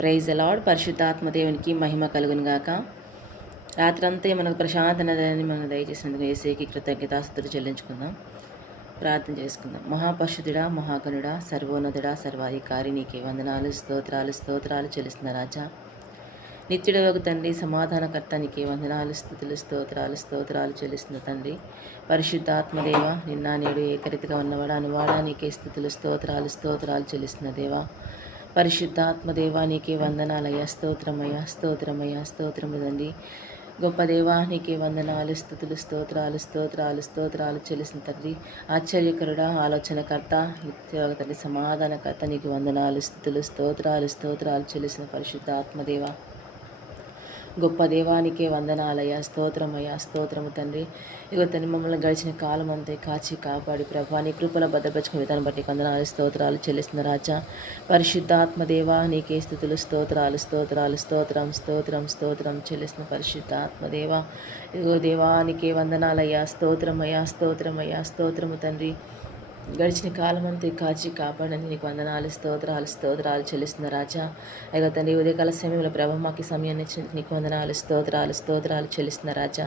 Praise అలాడ్ పరిశుద్ధాత్మదేవునికి మహిమ కలుగును గాక. రాత్రంతా మనకు ప్రశాంతనదని మనం దయచేసినందుకు ఏసీకి కృతజ్ఞతాస్తుతులు చెల్లించుకుందాం. ప్రార్థన చేసుకుందాం. మహాపరిశుద్ధుడా మహాగణుడా సర్వోన్నతుడా సర్వాధికారి నీకే వందనాలు స్తోత్రాలు స్తోత్రాలు చెల్లిస్తున్న రాజా. నిత్యుడవకు తండ్రి సమాధానకర్త నీకే వందనాలు స్థుతులు స్తోత్రాలు స్తోత్రాలు చెల్లిస్తున్న తండ్రి. పరిశుద్ధాత్మదేవ నిన్న నేడు ఏకరీతిగా ఉన్నవాడా అనువాడా నీకే స్థుతులు స్తోత్రాలు స్తోత్రాలు చెల్లిస్తున్న దేవా. పరిశుద్ధాత్మదేవా నీకే వందనాలయ్యా స్తోత్రమయ స్తోత్రమయ్యా స్తోత్రము తండ్రి గొప్ప దేవా నీకే వందనాలు స్థుతులు స్తోత్రాలు స్తోత్రాలు స్తోత్రాలు చెల్లిసిన తండ్రి ఆశ్చర్యకరుడా ఆలోచనకర్త నిత్యోగ తండ్రి సమాధానకర్త నీకు వందనాలు స్థుతులు స్తోత్రాలు స్తోత్రాలు చెల్లిసిన పరిశుద్ధ ఆత్మదేవా గొప్ప దేవానికే వందనాలయ స్తోత్రమయ స్తోత్రము తండ్రి. ఇగో తండ్రి మమ్మల్ని గడిచిన కాలం అంతే కాచి కాపాడి ప్రభా నీ కృపల భద్రపరచుకుని విధానం బట్టి వందనాలు స్తోత్రాలు చెల్లిస్తున్న రాజా. పరిశుద్ధాత్మదేవా నీకే స్థుతులు స్తోత్రాలు స్తోత్రాలు స్తోత్రం స్తోత్రం స్తోత్రం చెల్లిస్తున్న పరిశుద్ధాత్మదేవా ఇగో దేవానికే వందనాలయ్యా స్తోత్రమయ స్తోత్రమయ స్తోత్రము తండ్రి. గడిచిన కాలం అంతా కాచి కాపాడని నీకు వందనాలు స్తోత్రాలు స్తోత్రాలు చెల్లిస్తున్న రాజా. అయ్యా తండ్రి ఉదయకాల సమయంలో ప్రభ మాకు సమయాన్ని నీకు వందనాలు స్తోత్రాలు స్తోత్రాలు చెల్లిస్తున్న రాజా.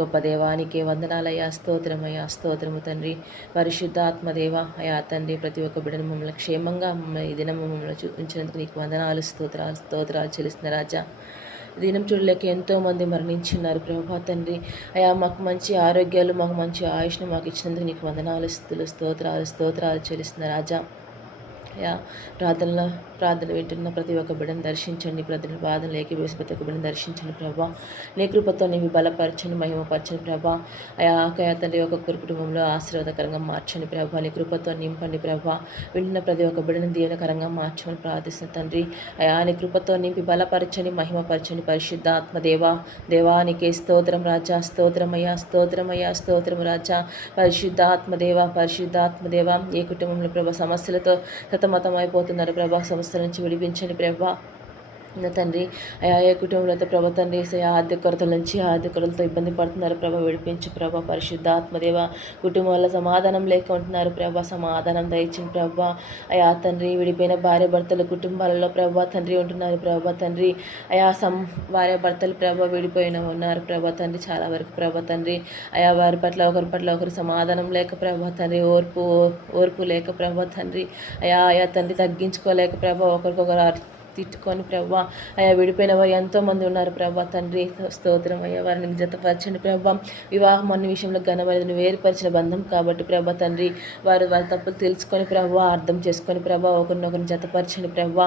గొప్ప దేవానికి వందనాలయ్యా స్తోత్రమయ్యా స్తోత్రము తండ్రి. పరిశుద్ధాత్మదేవ అయా తండ్రి ప్రతి ఒక్క బిడ్డను మమ్మల్ని క్షేమంగా మమ్మల్ని ఈ దినం మమ్మల్ని ఉంచినందుకు నీకు వందనాలు స్తోత్రాలు స్తోత్రాలు చెల్లిస్తున్న రాజా. దినం చూడలేక ఎంతోమంది మరణించున్నారు ప్రభా తండ్రి అయా మాకు మంచి ఆరోగ్యాలు మాకు మంచి ఆయుష్ను మాకు ఇచ్చినందుకు నీకు వందనాలు స్థుతులు స్తోత్రాలు స్తోత్రాలు చెల్లిస్తున్న రాజా. అయా ప్రార్థనలో ప్రార్థన వింటున్న ప్రతి ఒక్క బిడ్డను దర్శించండి. ప్రతి బాధను లేకపోతే ప్రతి ఒక్క బిడ్డను దర్శించండి ప్రభా. నీ కృపతో నీవి బలపరచండి మహిమపరచండి ప్రభా. ఆయా ఆకయా తండ్రి ఒక్కొక్కరి కుటుంబంలో ఆశీర్వాదకరంగా మార్చండి ప్రభా. నీ కృపతో నింపండి ప్రభా. వింటున్న ప్రతి ఒక్క బిడ్డను దీవెనకరంగా మార్చమని ప్రార్థిస్తున్న తండ్రి. ఆయా నీ కృపతో నింపి బలపరచని మహిమపరచని పరిశుద్ధాత్మ దేవా దేవానికి స్తోత్రం రాజా స్తోత్రమయ్యా స్తోత్రమయ్యా స్తోత్రం రాజా. పరిశుద్ధాత్మ దేవా పరిశుద్ధాత్మ దేవా. ఏ కుటుంబంలో ప్రభా సమస్యలతో సతమతం అయిపోతున్నారు ప్రభా సమస్యల నుంచి విడిపించండి ప్రభా. నా తండ్రి అయా ఏ కుటుంబంలో ప్రభా తండ్రి ఏసయ్య ఆర్థిక కొరతల నుంచి ఆర్థిక కొరతలతో ఇబ్బంది పడుతున్నారు ప్రభా విడిపించు ప్రభా పరిశుద్ధాత్మదేవ కుటుంబంలో సమాధానం లేక ఉంటున్నారు ప్రభా సమాధానం దయచిన ప్రభా. అయా తండ్రి విడిపోయిన భార్య భర్తల కుటుంబాలలో ప్రభా తండ్రి ఉంటున్నారు ప్రభా తండ్రి. అయా సం భార్య భర్తలు ప్రభా విడిపోయిన ఉన్నారు ప్రభా తండ్రి. చాలా వరకు ప్రభా తండ్రి. అయా వారి పట్ల ఒకరి పట్ల ఒకరు సమాధానం లేక ప్రభా తండ్రి. ఓర్పు ఓర్పు లేక ప్రభా తండ్రి. అయా అయా తండ్రి తగ్గించుకోలేక ప్రభా ఒకరికొకరు అర్- తిట్టుకొని ప్రభా అయ్యా విడిపోయిన వారు ఎంతోమంది ఉన్నారు ప్రభా తండ్రి స్తోత్రం అయ్యా వారిని జతపరచండి ప్రభా వివాహం అన్ని విషయంలో ఘనమైనది వేరుపరిచిన బంధం కాబట్టి ప్రభా తండ్రి వారు వారి తప్పులు తెలుసుకొని ప్రభా అర్థం చేసుకొని ప్రభా ఒకరినొకరిని జతపరచండి ప్రభా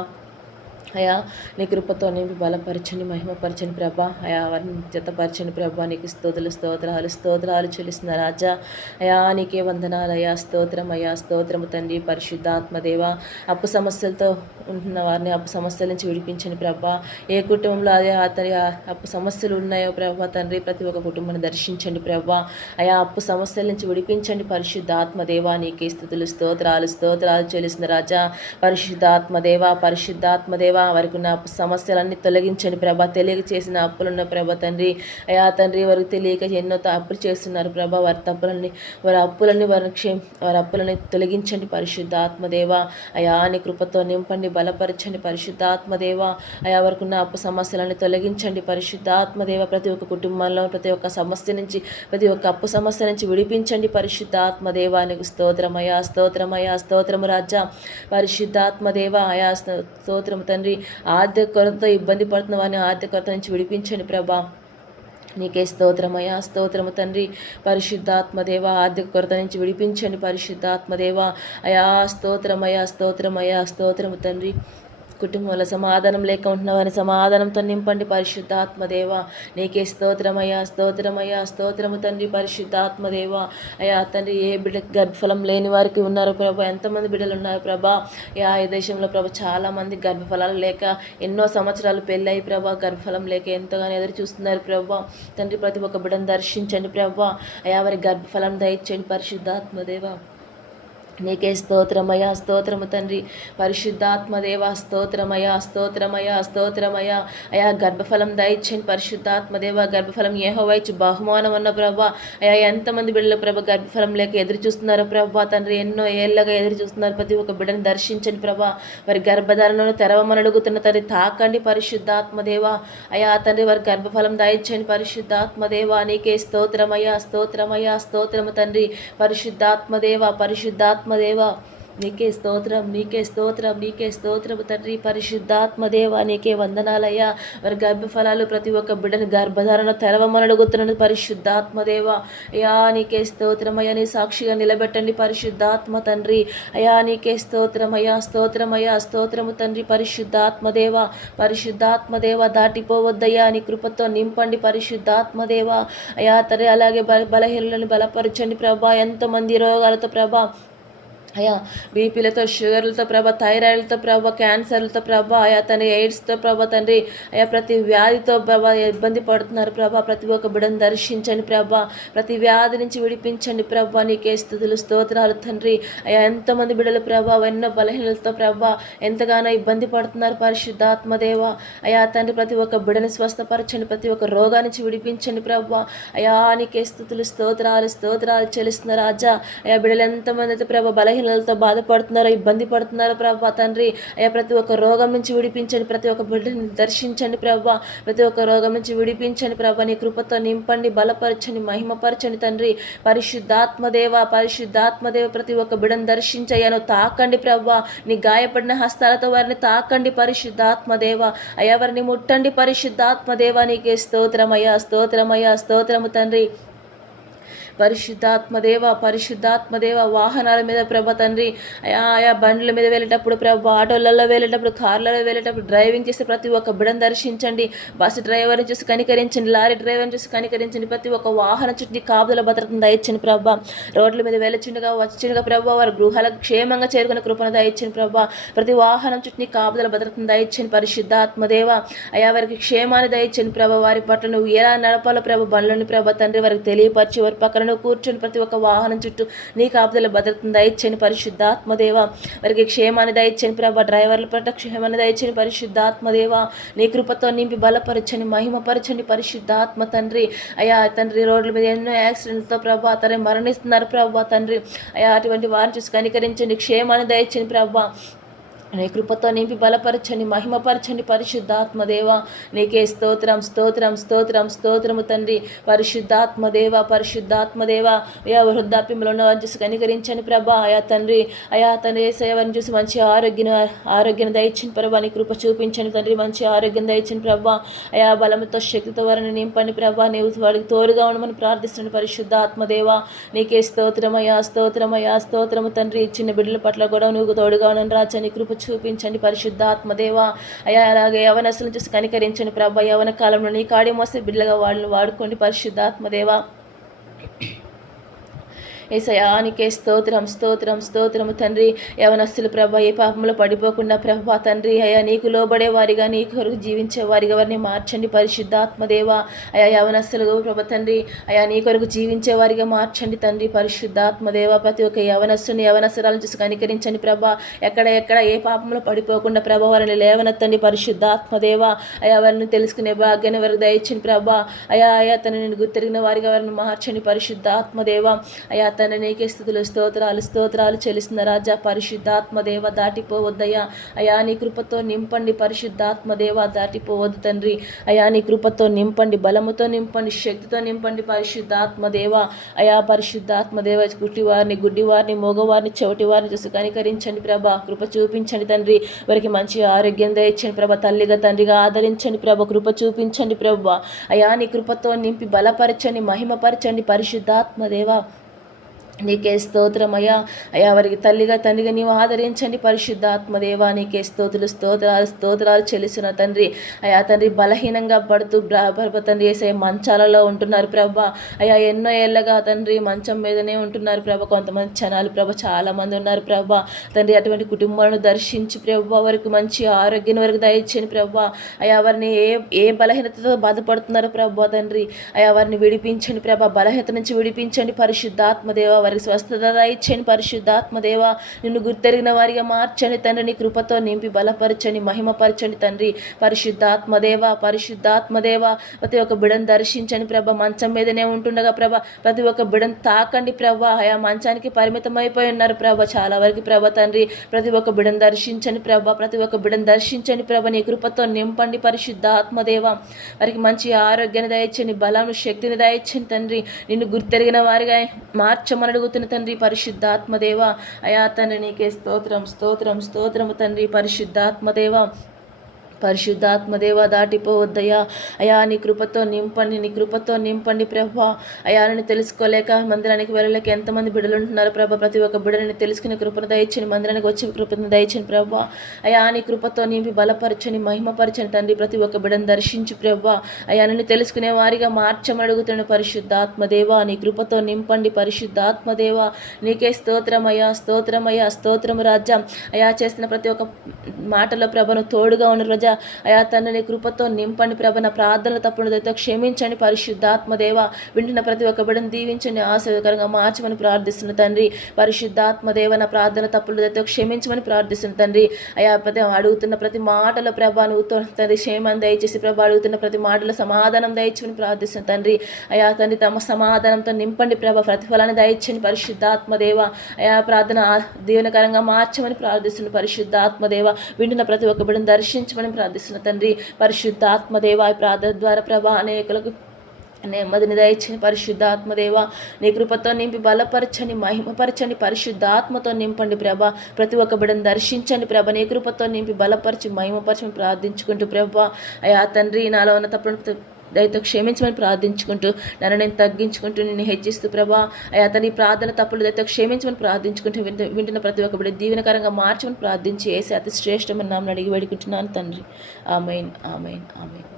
అయా నీ కృపతో నింపి బలపరచండి మహిమపరచండి ప్రభా. అయా వారిని జతపరచండి ప్రభ. నీకు స్తోతులు స్తోత్రాలు స్తోత్రాలు చెల్లిస్తున్న రాజా. అయా నీకే వందనాలు. అయా స్తోత్రం అయా స్తోత్రము తండ్రి పరిశుద్ధాత్మదేవ అప్పు సమస్యలతో ఉంటున్న వారిని అప్పు సమస్యల నుంచి విడిపించండి ప్రభా. ఏ కుటుంబంలో అదే అతని అప్పు సమస్యలు ఉన్నాయో ప్రభా తండ్రి ప్రతి ఒక్క కుటుంబాన్ని దర్శించండి ప్రభా. అయా అప్పు సమస్యల నుంచి విడిపించండి పరిశుద్ధాత్మదేవ నీకే స్థుతులు స్తోత్రాలు స్తోత్రాలు చెల్లిస్తున్న రాజా. పరిశుద్ధాత్మదేవ పరిశుద్ధాత్మదేవ వారికి ఉన్న సమస్యలన్నీ తొలగించండి ప్రభా. తెలియక చేసిన అప్పులున్న ప్రభా తండ్రి అయా తండ్రి వారికి తెలియక ఎన్నో అప్పులు చేస్తున్నారు ప్రభా. వారి తప్పులని వారి అప్పులన్నీ వారి క్షేమ వారి అప్పులని తొలగించండి పరిశుద్ధాత్మదేవ అయా అని కృపతో నింపండి బలపరచండి పరిశుద్ధాత్మదేవ అయా వారికి ఉన్న అప్పు సమస్యలన్నీ తొలగించండి పరిశుద్ధాత్మదేవ ప్రతి ఒక్క కుటుంబంలో ప్రతి ఒక్క సమస్య నుంచి ప్రతి ఒక్క అప్పు సమస్య నుంచి విడిపించండి పరిశుద్ధాత్మదేవ నీకు స్తోత్రమయా స్తోత్రమయా స్తోత్రము రాజా. పరిశుద్ధాత్మదేవ అయా స్తోత్రము తండ్రి. ఆర్థిక కొరతతో ఇబ్బంది పడుతున్న వారిని ఆర్థిక కొరత నుంచి విడిపించండి ప్రభా. నీకే స్తోత్రమయ్యా స్తోత్రము తండ్రి. పరిశుద్ధాత్మదేవ ఆర్థిక కొరత నుంచి విడిపించండి పరిశుద్ధాత్మదేవ అయా స్తోత్రమయ్యా స్తోత్రమయ్యా స్తోత్రము తండ్రి. కుటుంబంలో సమాధానం లేక ఉంటున్న వారిని సమాధానంతో నింపండి పరిశుద్ధాత్మదేవ. నీకే స్తోత్రమయ్యా స్తోత్రమయ్యా స్తోత్రము తండ్రి పరిశుద్ధాత్మదేవ. అయ్యా తండ్రి ఏ బిడ్డ గర్భఫలం లేని వారికి ఉన్నారు ప్రభా. ఎంతమంది బిడ్డలు ఉన్నారు ప్రభా. యా ఈ దేశంలో ప్రభా చాలామంది గర్భఫలాలు లేక ఎన్నో సంవత్సరాలు పెళ్ళయి ప్రభా. గర్భఫలం లేక ఎంతగానో ఎదురు చూస్తున్నారు ప్రభా. తండ్రి ప్రతి ఒక్క బిడ్డను దర్శించండి ప్రభా. అయ్యా వారి గర్భఫలం దయచేయండి పరిశుద్ధాత్మదేవ. నీకే స్తోత్రమయ స్తోత్రము తండ్రి. పరిశుద్ధాత్మదేవ స్తోత్రమయ స్తోత్రమయ స్తోత్రమయ అయా గర్భఫలం దయచ్చండి పరిశుద్ధాత్మదేవ గర్భఫలం ఏహోవైచు బహుమానం అన్న ప్రభా. అయా ఎంతమంది బిడ్డలు ప్రభ గర్భఫలం లేక ఎదురు చూస్తున్నారో ప్రభా తండ్రి. ఎన్నో ఏళ్ళగా ఎదురు చూస్తున్నారు ప్రతి ఒక్క బిడ్డను దర్శించండి ప్రభా. వారి గర్భధారణను తెరవమని అడుగుతున్న తండ్రి తాకండి పరిశుద్ధాత్మదేవ అయా తండ్రి వారి గర్భఫలం దయచ్చండి పరిశుద్ధాత్మదేవ నీకే స్తోత్రమయ స్తోత్రమయ స్తోత్రము తండ్రి. పరిశుద్ధాత్మదేవ పరిశుద్ధాత్మ పరిశుద్ధాత్మదేవ నీకే స్తోత్రం నీకే స్తోత్రం నీకే స్తోత్రం తండ్రి. పరిశుద్ధాత్మదేవ నీకే వందనాలయ్యా. వారి గర్భఫలాలు ప్రతి ఒక్క బిడ్డని గర్భధారణ తెరవమని అడుగుతున్నాను పరిశుద్ధాత్మదేవ. అయా నీకే స్తోత్రం అయ్యా నీ సాక్షిగా నిలబెట్టండి పరిశుద్ధాత్మ తండ్రి. అయా నీకే స్తోత్రం అయ్యా స్తోత్రం అయ్యా స్తోత్రము తండ్రి. పరిశుద్ధాత్మదేవ పరిశుద్ధాత్మదేవ దాటిపోవద్దయ్యా. నీ కృపతో నింపండి పరిశుద్ధాత్మదేవ. అయా తరే అలాగే బల బలహీనులను బలపరచండి ప్రభా. ఎంతోమంది రోగాలతో ప్రభా అయ్యా బీపీలతో షుగర్లతో ప్రభ థైరాయిడ్తో ప్రభ క్యాన్సర్లతో ప్రభ అయా తన ఎయిడ్స్తో ప్రభ తండ్రి అయా ప్రతి వ్యాధితో ప్రభ ఇబ్బంది పడుతున్నారు ప్రభ ప్రతి ఒక్క బిడను దర్శించండి ప్రభ ప్రతి వ్యాధి నుంచి విడిపించండి ప్రభ నీకే స్థుతులు స్తోత్రాలు తండ్రి. అయా ఎంతమంది బిడలు ప్రభ ఎన్నో బలహీనలతో ప్రభ ఎంతగానో ఇబ్బంది పడుతున్నారు పరిశుద్ధాత్మదేవ అయా తండ్రి ప్రతి ఒక్క బిడని స్వస్థపరచండి ప్రతి ఒక్క రోగాన్ని నుంచి విడిపించండి ప్రభ. అయా నీకే స్థుతులు స్తోత్రాలు స్తోత్రాలు చెల్లిస్తున్న రాజా. అయా బిడలు ఎంతమంది అయితే ప్రభ బలహీన పిల్లలతో బాధపడుతున్నారో ఇబ్బంది పడుతున్నారో ప్రభా తండ్రి. అయ్యా ప్రతి ఒక్క రోగం నుంచి విడిపించండి ప్రతి ఒక్క బిడ్డని దర్శించండి ప్రభా. ప్రతి ఒక్క రోగం నుంచి విడిపించండి ప్రభా. నీ కృపతో నింపండి బలపరచండి మహిమపరచండి తండ్రి. పరిశుద్ధాత్మదేవ పరిశుద్ధాత్మదేవ ప్రతి ఒక్క బిడను దర్శించయ్యాను. తాకండి ప్రభా. నీ గాయపడిన హస్తాలతో వారిని తాకండి పరిశుద్ధాత్మదేవ. అయ్యా వారిని ముట్టండి పరిశుద్ధాత్మదేవ. నీకే స్తోత్రమయ్యా స్తోత్రమయ్యా స్తోత్రము తండ్రి. పరిశుద్ధాత్మదేవ పరిశుద్ధాత్మదేవ వాహనాల మీద ప్రభ తండ్రి ఆయా ఆయా బండ్ల మీద వెళ్ళేటప్పుడు ప్రభ ఆటోలలో వెళ్ళేటప్పుడు కార్లలో వెళ్ళేటప్పుడు డ్రైవింగ్ చేసే ప్రతి ఒక్క బిడను దర్శించండి. బస్సు డ్రైవర్ని చూసి కనికరించండి. లారీ డ్రైవర్ని చూసి కనికరించండి. ప్రతి ఒక్క వాహన చుట్టూ కాపుదల భద్రతను దయచ్చండి ప్రభ. రోడ్ల మీద వెళ్ళచుండగా వచ్చిండగా ప్రభ వారి గృహాలకు క్షేమంగా చేరుకునే కృపను దయచ్చండి ప్రభ. ప్రతి వాహనం చుట్టూ కాపుదల భద్రతను దయచ్చండి పరిశుద్ధాత్మదేవ. అయా వారికి క్షేమాన్ని దయచ్చండి ప్రభ. వారి పట్ల నువ్వు ఎలా నడపాలో ప్రభ బండ్లని ప్రభ తండ్రి వారికి తెలియపరిచి వారి పక్కన నువ్వు కూర్చొని ప్రతి ఒక్క వాహనం చుట్టూ నీ కాపుదల భద్రతను దయచ్చని పరిశుద్ధాత్మదేవ. వారికి క్షేమాన్ని దయచ్చని ప్రభా డ్రైవర్ల పట్ల క్షేమాన్ని దయచని పరిశుద్ధాత్మదేవ. నీ కృపతో నింపి బలపరచని మహిమపరచని పరిశుద్ధాత్మ తండ్రి. అయా తండ్రి రోడ్ల మీద ఎన్నో యాక్సిడెంట్లతో ప్రభా తనే మరణిస్తున్నారు ప్రభా తండ్రి. అయా అటువంటి వారిని చూసి కనికరించండి క్షేమాన్ని దయచని ప్రభా. నీ కృపతో నింపి బలపరచండి మహిమపరచండి పరిశుద్ధాత్మదేవ. నీకే స్తోత్రం స్తోత్రం స్తోత్రం స్తోత్రము తండ్రి. పరిశుద్ధాత్మదేవ పరిశుద్ధాత్మదేవ. అయా వృద్ధాప్యంలో ఉన్నవారిని చూసి కనికరించని ప్రభా. అయా తండ్రి అయా తండ్రి ఏసయ్యవారిని చూసి మంచి ఆరోగ్యం ఆరోగ్యం దయచిన ప్రభా. నీ కృప చూపించండి తండ్రి మంచి ఆరోగ్యం దయచిన ప్రభా. అయా బలంతో శక్తితో వారిని నింపండి ప్రభా. నీవు వాడికి తోడుగా ఉండమని ప్రార్థిస్తున్న పరిశుద్ధాత్మదేవ. నీకే స్తోత్రమయ్యా స్తోత్రమయ్యా స్తోత్రము తండ్రి. చిన్న బిడ్డల పట్ల కూడా నువ్వు తోడుగా ఉండని రాచని కృప చూపించండి పరిశుద్ధాత్మదేవ. అయా అలాగే యవనస్తులను చూసి కనికరించండి ప్రభా. యవన కాలంలో నీ కాడి మోసే బిడ్డలుగా వాళ్ళని వాడుకోండి పరిశుద్ధాత్మదేవ. ఏసయానికే స్తోత్రం స్తోత్రం స్తోత్రము తండ్రి. యవనస్తులు ప్రభ ఏ పాపంలో పడిపోకుండా ప్రభ తండ్రి. అయా నీకు లోబడే వారిగా నీ కొరకు జీవించే వారిగా వారిని మార్చండి పరిశుద్ధాత్మదేవ. అయా యవనస్తులు ప్రభ తండ్రి. అయా నీ కొరకు జీవించే వారిగా మార్చండి తండ్రి పరిశుద్ధాత్మదేవ. ప్రతి ఒక్క యవనస్తుని యవనస్తురాలను చూసి కనికరించండి ప్రభ. ఎక్కడ ఎక్కడ ఏ పాపంలో పడిపోకుండా ప్రభ వారిని లేవనెత్తండి పరిశుద్ధాత్మదేవ. అయా వారిని తెలుసుకునే భాగ్యాన్ని వారికి దయచండి ప్రభ. అయా అయా తనని గుర్తెరిగిన వారిగా వారిని మార్చండి పరిశుద్ధాత్మదేవ. అయా తన నీకే స్థుతులు స్తోత్రాలు స్తోత్రాలు చెల్లిస్తున్న రాజా పరిశుద్ధాత్మదేవ దాటిపోవద్దయ్యా. అయా నీ కృపతో నింపండి పరిశుద్ధాత్మదేవ దాటిపోవద్దు తండ్రి. అయా నీ కృపతో నింపండి బలముతో నింపండి శక్తితో నింపండి పరిశుద్ధాత్మదేవ అయా పరిశుద్ధాత్మదేవ గుడ్డివారిని గుడ్డివారిని మగవారిని చెవిటివారిని చూసి కనికరించండి ప్రభా. కృప చూపించండి తండ్రి. వారికి మంచి ఆరోగ్యం దయచండి ప్రభ. తల్లిగా తండ్రిగా ఆదరించండి ప్రభ. కృప చూపించండి ప్రభ. అయా నీ కృపతో నింపి బలపరచండి మహిమపరచండి పరిశుద్ధాత్మదేవ నీకే స్తోత్రమయ్యా అయ్యా. వారికి తల్లిగా తండ్రిగా నీవు ఆదరించండి. పరిశుద్ధాత్మదేవా నీకే స్తోత్రులు స్తోత్రాలు స్తోత్రాలు చెల్లిసిన తండ్రి. అయ్యా తండ్రి బలహీనంగా పడుతూ ప్రభ తండ్రి వేసే మంచాలలో ఉంటున్నారు ప్రభ. అయ్యా ఎన్నో ఏళ్ళగా తండ్రి మంచం మీదనే ఉంటున్నారు ప్రభ. కొంతమంది జనాలు ప్రభ చాలామంది ఉన్నారు ప్రభ. తండ్రి అటువంటి కుటుంబాలను దర్శించి ప్రభ వారికి మంచి ఆరోగ్యం వరకు దయచేయండి ప్రభ. అయ్యా వారిని ఏ ఏ బలహీనతతో బాధపడుతున్నారు ప్రభ తండ్రి? అయ్యా వారిని విడిపించండి ప్రభ. బలహీనత నుంచి విడిపించండి. పరిశుద్ధాత్మదేవ వారికి స్వస్థత ఇచ్చని పరిశుద్ధాత్మదేవ. నిన్ను గుర్తెరిగిన వారిగా మార్చండి తండ్రి నీ కృపతో నింపి బలపరచండి మహిమపరచండి తండ్రి. పరిశుద్ధాత్మదేవ పరిశుద్ధాత్మదేవ. ప్రతి ఒక్క బిడను దర్శించండి ప్రభ. మంచం మీదనే ఉంటుండగా ప్రభ. ప్రతి ఒక్క బిడను తాకండి ప్రభ. ఆయా మంచానికి పరిమితం అయిపోయి ఉన్నారు ప్రభ. చాలా వరకు ప్రభ తండ్రి ప్రతి ఒక్క బిడను దర్శించండి ప్రభ. ప్రతి ఒక్క బిడను దర్శించండి ప్రభ. నీ కృపతో నింపండి పరిశుద్ధాత్మదేవ. వారికి మంచి ఆరోగ్యాన్ని దయచండి బలం శక్తిని దయచండి తండ్రి. నిన్ను గుర్తెరిగిన వారిగా మార్చమని అడుగుతున్న తండ్రి పరిశుద్ధాత్మదేవ. అయా తండ్రి నీకే స్తోత్రం స్తోత్రం స్తోత్రము తండ్రి పరిశుద్ధాత్మదేవ. పరిశుద్ధాత్మదేవ దాటిపోవద్దయ్యా. అయా నీ కృపతో నింపండి నీ కృపతో నింపండి ప్రభా. అయాలని తెలుసుకోలేక మందిరానికి వెళ్ళలేక ఎంతమంది బిడ్డలు ఉంటున్నారు ప్రభా. ప్రతి ఒక్క బిడ్డని తెలుసుకుని కృపను దయచని మందిరానికి వచ్చి కృపను దయచని ప్రభా. అయా నీ కృపతో నింపి బలపరచని మహిమపరచని తండ్రి. ప్రతి ఒక్క బిడ్డను దర్శించి ప్రభా. అయాలని తెలుసుకునే వారిగా మార్చమని అడుగుతున్న పరిశుద్ధాత్మదేవ. నీ కృపతో నింపండి పరిశుద్ధాత్మదేవ. నీకే స్తోత్రమయ్యా స్తోత్రమయ్యా స్తోత్రము రాజ్యం అయా చేస్తున్న ప్రతి ఒక్క మాటలో ప్రభను తోడుగా ఉన్న రోజా. అయా తనని కృపతో నింపండి ప్రభ నా ప్రార్థన తప్పుడు దయతో క్షమించండి పరిశుద్ధాత్మదేవ. వింటున్న ప్రతి ఒక్క బిడ్డను దీవించండి ఆశీర్వకరంగా మార్చమని ప్రార్థిస్తున్న తండ్రి. పరిశుద్ధాత్మదేవ నా ప్రార్థన తప్పుడు దయతో క్షమించమని ప్రార్థిస్తున్న తండ్రి. అయా ప్రతి అడుగుతున్న ప్రతి మాటలో ప్రభ నువ్వు తండ్రి క్షేమం దయచేసి ప్రభ అడుగుతున్న ప్రతి మాటలో సమాధానం దయచమని ప్రార్థిస్తున్న తండ్రి. అయా తండ్రి తమ సమాధానంతో నింపండి ప్రభ ప్రతిఫలాన్ని దయచని పరిశుద్ధాత్మదేవ. అయా ప్రార్థన ఆ- దీవెనకరంగా మార్చమని ప్రార్థిస్తున్న పరిశుద్ధాత్మదేవ. వింటున్న ప్రతి ఒక్క బిడ్డను దర్శించమని ప్రార్థిస్తున్న తండ్రి పరిశుద్ధ ఆత్మదేవ ప్రార్థన ద్వారా ప్రభా అనేకులకు నెమ్మదిని దయచని పరిశుద్ధాత్మదేవ నీ కృపతో నింపి బలపరచని మహిమపరచని పరిశుద్ధాత్మతో నింపండి ప్రభ. ప్రతి ఒక్క బిడ్డను దర్శించండి ప్రభ. నీ కృపతో నింపి బలపరిచి మహిమపరచని ప్రార్థించుకుంటూ ప్రభ. అయా తండ్రి నాలో ఉన్న తప్పుడు దయతో క్షమించమని ప్రార్థించుకుంటూ నన్ను నేను తగ్గించుకుంటూ నిన్ను హెచ్చిస్తూ ప్రభా అతని ప్రార్థన తప్పులు దయతో క్షమించమని ప్రార్థించుకుంటూ వింటు- వింటున్న ప్రతి ఒక్క బిడ్డ దీవెనకరంగా మార్చమని ప్రార్థించి వేసి అతి శ్రేష్టమని నామని అడిగి వేడుకుంటున్నాను తండ్రి. Amen amen amen.